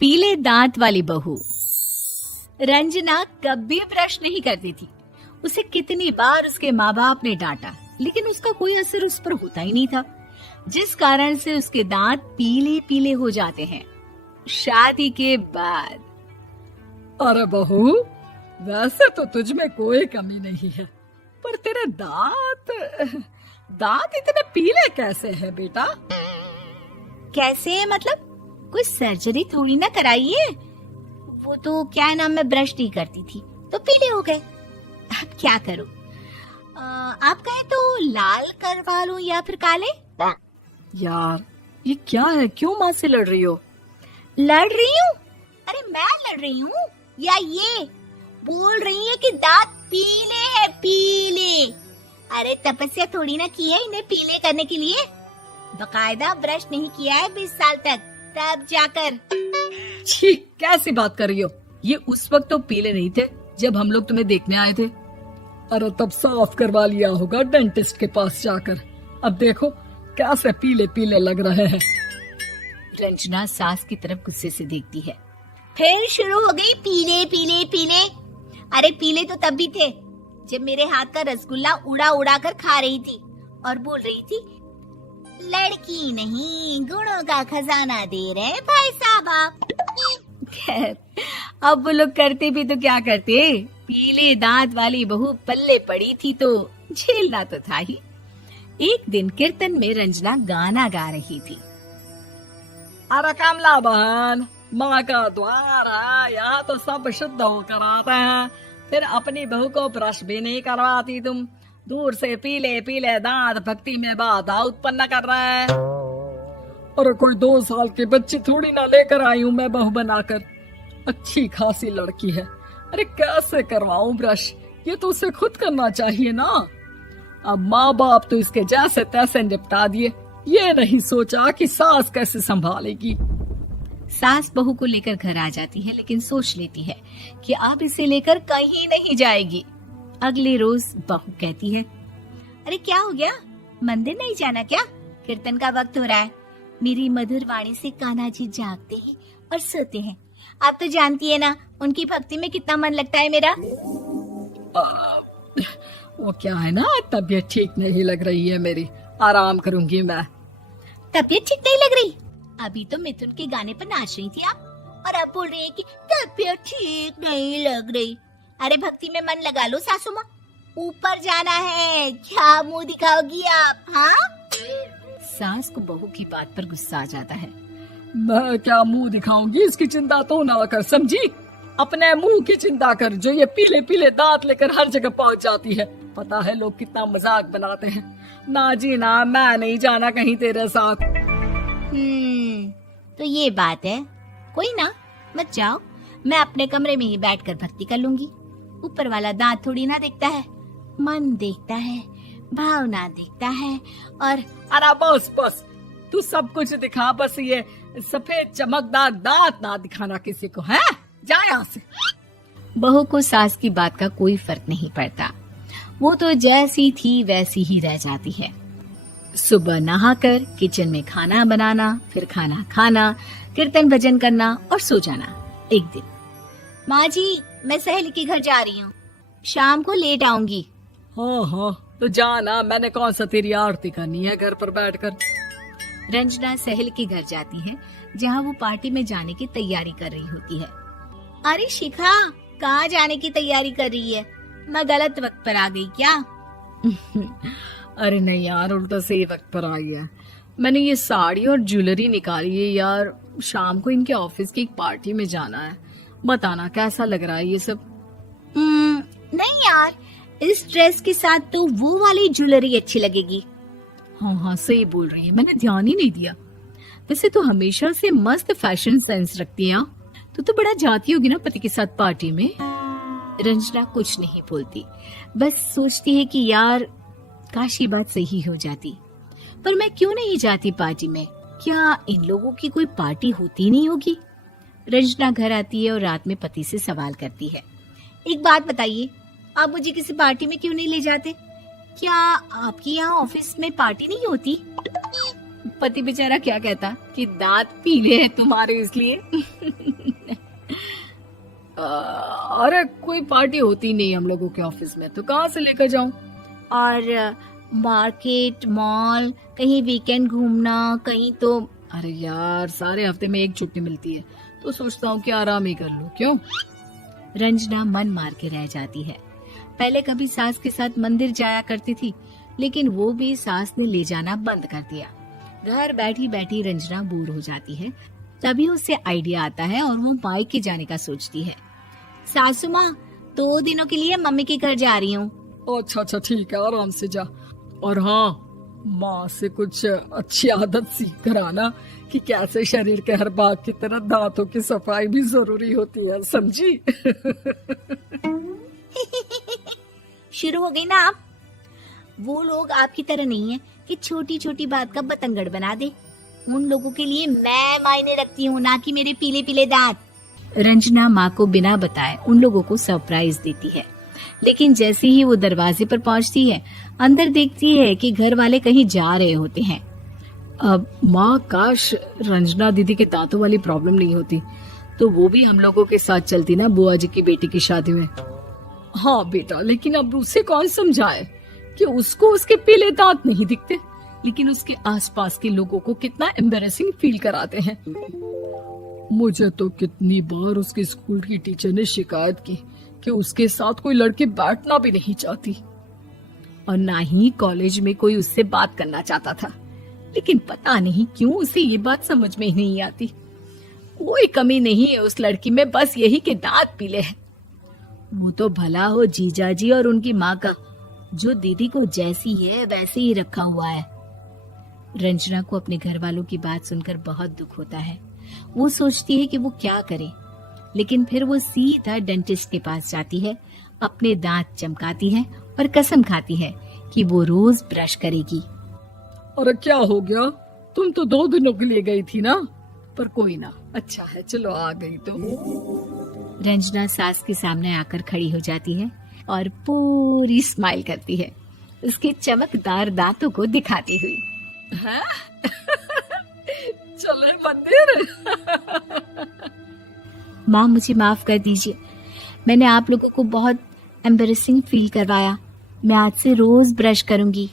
पीले दांत वाली बहू। रंजना कभी ब्रश नहीं करती थी। उसे कितनी बार उसके माँ बाप ने डांटा, लेकिन उसका कोई असर उस पर होता ही नहीं था, जिस कारण से उसके दांत पीले पीले हो जाते हैं। शादी के बाद। अरे बहू, वैसे तो तुझ में कोई कमी नहीं है, पर तेरे दांत इतने पीले कैसे हैं बेटा? कैसे मतलब? कोई सर्जरी थोड़ी ना कराई है। वो तो क्या नाम, मैं ब्रश नहीं करती थी तो पीले हो गए। अब क्या करूं? आप कहें तो लाल करवा लूं या फिर काले? यार ये क्या है, क्यों माँ से लड़ रही हो? लड़ रही हूँ? अरे मैं लड़ रही हूँ या ये बोल रही है कि दांत पीले हैं, पीले। अरे तपस्या थोड़ी ना की है इन्हें पीले करने के लिए। बकायदा ब्रश नहीं किया है 20 साल तक, तब जाकर। छी, कैसी बात कर रही हो? ये उस वक्त तो पीले नहीं थे जब हम लोग तुम्हें देखने आए थे। अरे तब साफ करवा लिया होगा डेंटिस्ट के पास जाकर। अब देखो कैसे पीले पीले लग रहे हैं। रंजना सास की तरफ गुस्से से देखती है। फिर शुरू हो गई पीले पीले पीले। अरे पीले तो तब भी थे जब मेरे हाथ का रसगुल्ला उड़ा उड़ा कर खा रही थी और बोल रही थी, लड़की नहीं गुणों का खजाना दे रहे भाई साहब आप। खैर, अब वो लोग करते भी तो क्या करते, पीले दांत वाली बहू पल्ले पड़ी थी तो झेलना तो था ही। एक दिन कीर्तन में रंजना गाना गा रही थी। अरे कमला बहन, माँ का द्वार है, यहाँ तो सब शुद्ध होकर आते हैं, फिर अपनी बहू को ब्रश भी नहीं करवाती तुम। दूर से पीले पीले दांत भक्ति में बाधा उत्पन्न कर रहे हैं। और कोई 2 साल के बच्ची थोड़ी ना लेकर आई हूँ मैं बहू बनाकर। अच्छी खासी लड़की है, अरे कैसे करवाऊं ब्रश? ये तो उसे खुद करना चाहिए ना। अब माँ बाप तो इसके जैसे तैसे निपटा दिए, ये नहीं सोचा कि सास कैसे संभालेगी। सास बहू को लेकर घर आ जाती है, लेकिन सोच लेती है कि अब इसे लेकर कहीं नहीं जाएगी। अगले रोज बहू कहती है, अरे क्या हो गया, मंदिर नहीं जाना क्या? कीर्तन का वक्त हो रहा है। मेरी मधुर वाणी से कान्हा जी जागते हैं और सोते हैं। आप तो जानती है ना उनकी भक्ति में कितना मन लगता है मेरा। वो क्या है ना, तबीयत ठीक नहीं लग रही है मेरी, आराम करूंगी मैं। तबीयत ठीक नहीं लग रही? अभी तो मिथुन के गाने पर नाच रही थी आप, और अब बोल रही है कि तबीयत ठीक नहीं लग रही। अरे भक्ति में मन लगा लो सासू माँ, ऊपर जाना है, क्या मुंह दिखाओगी आप? हाँ? सास को बहू की बात पर गुस्सा आ जाता है। मैं क्या मुंह दिखाऊंगी, इसकी चिंता तो ना कर, समझी? अपने मुंह की चिंता कर, जो ये पीले पीले दांत लेकर हर जगह पहुंच जाती है। पता है लोग कितना मजाक बनाते हैं। ना जी ना, मैं नहीं जाना कहीं तेरे साथ। तो ये बात है। कोई ना, मत जाओ, मैं अपने कमरे में ही बैठकर भक्ति कर लूंगी। ऊपर वाला दांत थोड़ी ना देखता है, मन देखता है, भावना देखता है। और अरे बस बस, तू सब कुछ दिखा, बस ये सफेद चमकदार दांत ना दिखाना किसी को, है? जा यहाँ से। बहू को सास की बात का कोई फर्क नहीं पड़ता, वो तो जैसी थी वैसी ही रह जाती है। सुबह नहाकर किचन में खाना बनाना, फिर खाना खाना, कीर्तन भजन करना और सो जाना। एक दिन, माँ जी मैं सहेली के घर जा रही हूँ, शाम को लेट आऊंगी। हाँ, तो जाना, मैंने कौन सा तेरी आरती करनी है घर पर बैठकर। रंजना सहेली के घर जाती है, जहाँ वो पार्टी में जाने की तैयारी कर रही होती है। अरे शिखा, कहाँ जाने की तैयारी कर रही है? मैं गलत वक्त पर आ गई क्या? अरे नहीं यार, उल्टा सही वक्त पर आई है। मैंने ये साड़ी और ज्वेलरी निकाली है यार, शाम को इनके ऑफिस की एक पार्टी में जाना है। बताना कैसा लग रहा है ये सब? नहीं यार, इस ड्रेस के साथ तो वो वाली ज्वेलरी अच्छी लगेगी। हाँ सही बोल रही है, मैंने ध्यान ही नहीं दिया। वैसे तो हमेशा से मस्त फैशन सेंस रखती है। तो बड़ा जाती होगी ना पति के साथ पार्टी में। रंजना कुछ नहीं बोलती, बस सोचती है कि यार काश ये बात सही हो जाती, पर मैं क्यों नहीं जाती पार्टी में? क्या इन लोगों की कोई पार्टी होती नहीं होगी? रंजना घर आती है और रात में पति से सवाल करती है, एक बात बताइए, आप मुझे किसी पार्टी में क्यों नहीं ले जाते? क्या आपके यहाँ ऑफिस में पार्टी नहीं होती? पति बेचारा क्या कहता कि दांत पीले हैं तुम्हारे इसलिए। अरे कोई पार्टी होती नहीं हम लोगों के ऑफिस में, तो कहाँ से लेकर जाऊं? और मार्केट, मॉल, कहीं वीकेंड घूमना, कहीं तो। अरे यार, सारे हफ्ते में एक छुट्टी मिलती है, तो सोचता हूँ कि आराम ही कर लूं। क्यों? रंजना मन मार के रह जाती है। पहले कभी सास के साथ मंदिर जाया करती थी, लेकिन वो भी सास ने ले जाना बंद कर दिया। घर बैठी बैठी रंजना बोर हो जाती है। तभी उसे आइडिया आता है और वो मायके जाने का सोचती है। सासू माँ, 2 दिनों के लिए मम्मी के घर जा रही हूँ। अच्छा अच्छा, ठीक है, आराम से जा। और हाँ, माँ से कुछ अच्छी आदत सीख कर आना कि कैसे शरीर के हर भाग की तरह दांतों की सफाई भी जरूरी होती है, समझी? शुरू हो गई ना आप। वो लोग आपकी तरह नहीं है कि छोटी छोटी बात का बतंगड़ बना दे। उन लोगों के लिए मैं मायने रखती हूँ, ना कि मेरे पीले पीले दांत। रंजना माँ को बिना बताए उन लोगों को सरप्राइज देती है, लेकिन जैसे ही वो दरवाजे पर पहुंचती है, अंदर देखती है कि घर वाले कहीं जा रहे होते हैं। अब माँ, काश रंजना दीदी के दांतों वाली प्रॉब्लम नहीं होती, तो वो भी हम लोगों के साथ चलती ना बुआ जी की बेटी की शादी में। हाँ बेटा, लेकिन अब उसे कौन समझाए कि उसको उसके पीले दांत नहीं दिखते, लेकिन उसके आसपास के लोगों को कितना एम्बैरेसिंग फील कराते हैं। मुझे तो कितनी बार उसके स्कूल की टीचर ने शिकायत की कि उसके साथ कोई लड़की बैठना भी नहीं चाहती, और ना ही कॉलेज में कोई उससे बात करना चाहता था। लेकिन पता नहीं क्यों उसे ये बात समझ में ही नहीं आती। कोई कमी नहीं है उस लड़की में, बस यही कि दांत पीले हैं। वो तो भला हो जीजा जी और उनकी माँ का, जो दीदी को जैसी है वैसे ही रखा हुआ है। रंजना को अपने घर वालों की बात सुनकर बहुत दुख होता है। वो सोचती है कि वो क्या करे, लेकिन फिर वो सीधा डेंटिस्ट के पास जाती है, अपने दांत चमकाती है और कसम खाती है कि वो रोज ब्रश करेगी। अरे क्या हो गया? तुम तो 2 दिनों के लिए गई थी ना, पर कोई ना, अच्छा है, चलो आ गई तो। रंजना सास के सामने आकर खड़ी हो जाती है और पूरी स्माइल करती है, उसके चमकदार दांतों को दिखाती हुई। हैं? चले मंदिर? माँ, मुझे माफ कर दीजिए, मैंने आप लोगों को बहुत एम्बैरेसिंग फील करवाया। मैं आज से रोज ब्रश करूंगी।